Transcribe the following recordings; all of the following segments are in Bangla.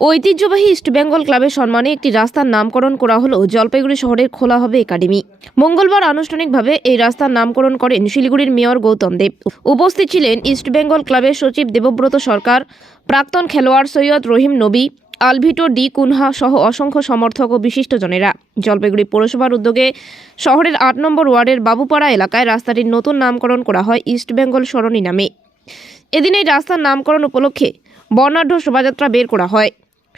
ঐতিহ্যবাহী ইস্টবেঙ্গল ক্লাবের সম্মানে একটি রাস্তার নামকরণ করা হলো জলপাইগুড়ি শহরের খোলা হবে একাডেমি। মঙ্গলবার আনুষ্ঠানিকভাবে এই রাস্তার নামকরণ করেন শিলিগুড়ির মেয়র গৌতম দেব। উপস্থিত ছিলেন ইস্টবেঙ্গল ক্লাবের সচিব দেবব্রত সরকার, প্রাক্তন খেলোয়াড় সৈয়দ রহিম নবী, আলভিটো ডি কুনহা সহ অসংখ্য সমর্থক ও বিশিষ্টজনেরা। জলপাইগুড়ি পৌরসভার উদ্যোগে শহরের আট নম্বর ওয়ার্ডের বাবুপাড়া এলাকায় রাস্তাটির নতুন নামকরণ করা হয় ইস্টবেঙ্গল সরণি নামে। এদিন এই রাস্তার নামকরণ উপলক্ষে বর্ণাঢ্য শোভাযাত্রা বের করা হয়।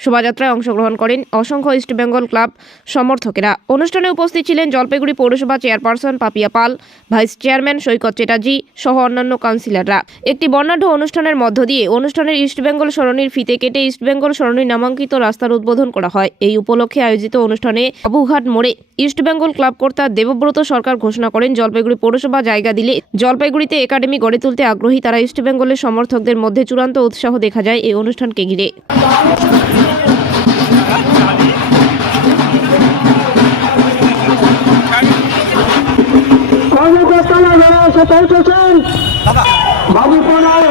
শোভাযাত্রায় অংশগ্রহণ করেন অসংখ্য ইস্টবেঙ্গল ক্লাব সমর্থকেরা। অনুষ্ঠানে উপস্থিত ছিলেন জলপাইগুড়ি পৌরসভা chairperson Papiya Pal, vice chairman Saikat Chatterjee সহ অন্যান্য কাউন্সিলররা। একটি বর্ণাঢ্য অনুষ্ঠানের মধ্য দিয়ে অনুষ্ঠানের ইস্টবেঙ্গল সরণির ফিতে কেটে ইস্টবেঙ্গল সরণি নামাঙ্কিত রাস্তার উদ্বোধন করা হয়। এই উপলক্ষে আয়োজিত অনুষ্ঠানে আবুঘাট মোড়ে ইস্টবেঙ্গল ক্লাব কর্তা দেবব্রত সরকার ঘোষণা করেন, জলপাইগুড়ি পৌরসভা জায়গা দিলে জলপাইগুড়িতে একাডেমি গড়ে তুলতে আগ্রহী তারা ইস্টবেঙ্গলের সমর্থকদের মধ্যে চূড়ান্ত উৎসাহ দেখা যায় এই অনুষ্ঠানকে ঘিরে। কর্মকর্তারা যারা এসে পৌঁছেছেন বাবুপাড়ায়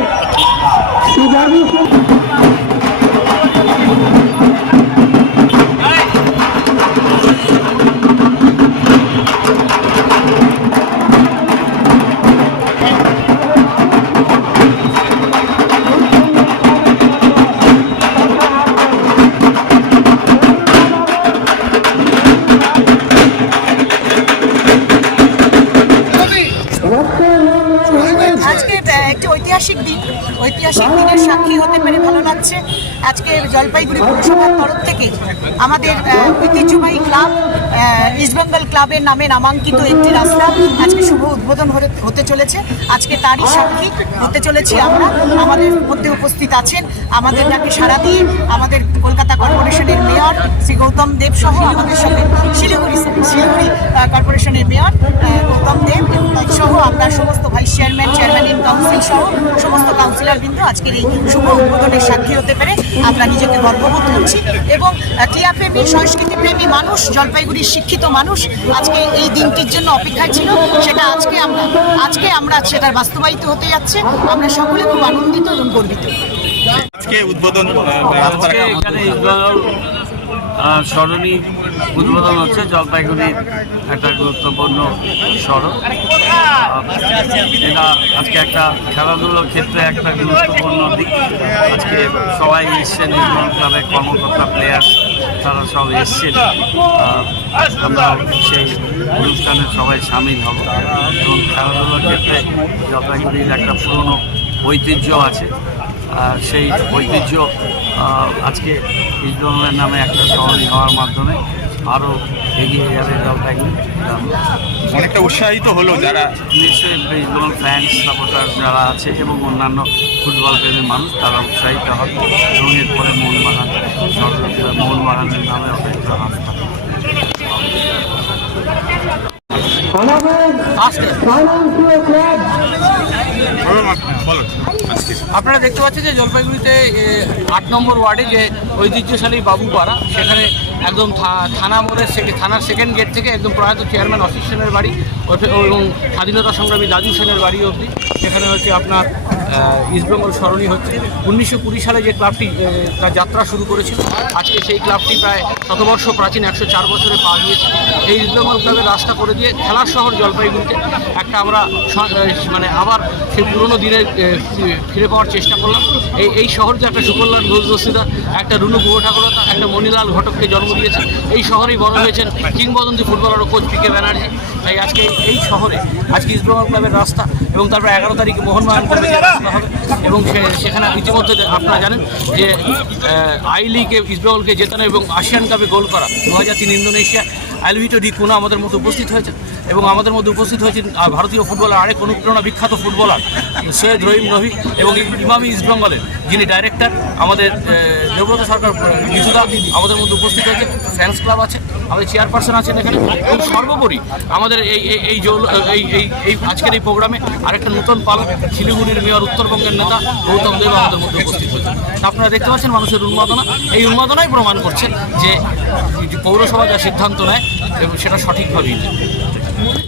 ঐতিহাসিক দিন ঐতিহাসিক দিনের সাক্ষী হতে পেরে ভালো লাগছে। আজকে জলপাইগুড়ি পৌরসভার তরফ থেকে আমাদের ঐতিহ্যবাহী ক্লাব ইস্টবেঙ্গল ক্লাবের নামে নামাঙ্কিত একটি রাস্তা আজকে শুভ উদ্বোধন হতে- চলেছে। আজকে তারই সাক্ষী হতে চলেছি আমরা। আমাদের মধ্যে উপস্থিত আছেন আমাদের ডাকে সারা আমাদের কলকাতা কর্পোরেশনের মেয়র শ্রী গৌতম দেব সহ আমাদের সঙ্গে শিলিগুড়ি শিলিগুড়ি কর্পোরেশনের মেয়র গৌতম দেব সহ আমরা সমস্ত চেয়ারম্যান চেয়ারম্যান ইন কাউন্সিল সহ সমস্ত কাউন্সিলর বিন্দু আজকের এই শুভ উদ্বোধনের সাক্ষী হতে পেরে আমরা নিজেকে গর্ববোধ করছি এবং আহ, ক্রীড়াপ্রেমী সংস্কৃতিপ্রেমী মানুষ জলপাইগুড়ির শিক্ষিত মানুষ আজকে এই দিনটির জন্য অপেক্ষায় ছিল। সেটা আজকে আমরা আজকে আমরা সেটার বাস্তবায়িত হতে যাচ্ছে। আমরা সকলে খুব আনন্দিত এবং গর্বিত। আজকে উদ্বোধন আহ, উদ্বোধন হচ্ছে জলপাইগুড়ির একটা গুরুত্বপূর্ণ সড়ক এটা আজকে একটা খেলাধুলোর ক্ষেত্রে একটা গুরুত্বপূর্ণ দিক। আজকে সবাই এসছেন ইসবাল ক্লাবের কর্মকর্তা প্লেয়ার তারা সব এসছেন। আমরা সেই অনুষ্ঠানে সবাই সামিল হব। এবং খেলাধুলোর ক্ষেত্রে জলপাইগুড়ির একটা পুরনো ঐতিহ্য আছে। সেই ঐতিহ্য আজকে ইসলামের নামে একটা সহনী হওয়ার মাধ্যমে আরও এগিয়ে যাবে জলপাইগুড়ি অনেকটা উৎসাহিত হলো যারা নিশ্চয়ই ইসলাম ফ্যান্স সাপোর্টার যারা আছে এবং অন্যান্য ফুটবল প্রেমী মানুষ তারা উৎসাহিত হবে এবং এরপরে মোহনবাগান মোহনবাগানের নামে ক্লাব আপনারা দেখতে পাচ্ছেন যে জলপাইগুড়িতে আট নম্বর ওয়ার্ডে যে ঐতিহ্যশালী বাবুপাড়া সেখানে একদম থানা মোড়ের সেকে থানার সেকেন্ড গেট থেকে একদম প্রয়াত চেয়ারম্যান অশিস সেনের বাড়ি এবং স্বাধীনতা সংগ্রামী দাদু সেনের বাড়ি অবধি। সেখানে হচ্ছে আপনার ইস্টবেঙ্গল স্মরণীয় হচ্ছে। উনিশশো কুড়ি সালে যে ক্লাবটি তার যাত্রা শুরু করেছিল, আজকে সেই ক্লাবটি প্রায় শতবর্ষ প্রাচীন, একশো চার বছরে পা দিয়েছে। এই ইস্টবেঙ্গল ক্লাবের রাস্তা করে দিয়ে খেলার শহর জলপাইগুড়িতে একটা আমরা মানে আবার সেই পুরনো দিনের ফিরে পাওয়ার চেষ্টা করলাম। এই এই শহর যে একটা সুকল্যাণ ঘোষ একটা রুনু গুহ ঠাকুরতা একটা মণিলাল ঘটককে জন্ম দিয়েছে। এই শহরেই বড় হয়েছেন কিংবদন্তি footballer coach P K Banerjee তাই আজকে এই- শহরে, আজকে ইস্টবেঙ্গল ক্লাবের রাস্তা এবং তারপর এগারো তারিখে মোহনবাগান ক্লাবের রাস্তা হবে এবং সেখানে ইতিমধ্যে আপনারা জানেন যে আই লিগে ইস্টবেঙ্গলকে জেতানো এবং আসিয়ান কাপে গোল করা দু হাজার তিন ইন্দোনেশিয়া অ্যালভিটো ডি কুনা আমাদের মধ্যে উপস্থিত হয়েছে এবং আমাদের মধ্যে উপস্থিত হয়েছেন ভারতীয় ফুটবলার, আরেক অনুপ্রেরণা বিখ্যাত ফুটবলার, সৈয়দ রহিম নবী এবং ইমামি ইস্টবেঙ্গলের যিনি ডাইরেক্টর আমাদের দেবব্রত সরকার কিছুটা আমাদের মধ্যে উপস্থিত হয়েছে ফ্যান্স ক্লাব আছে, আমাদের চেয়ারপারসন আছেন এখানে। এবং সর্বোপরি আমাদের এই এই এই এই এই আজকের এই প্রোগ্রামে আরেকটা নতুন পাল শিলিগুড়ির মেয়র, উত্তরবঙ্গের নেতা গৌতম দেব আমাদের মধ্যে উপস্থিত হয়েছে আপনারা দেখতে পাচ্ছেন মানুষের উন্মাদনা। এই উন্মাদনাই প্রমাণ করছে যে যে পৌরসভা যা সিদ্ধান্ত নেয়, এবং সেটা সঠিকভাবেই নেয়।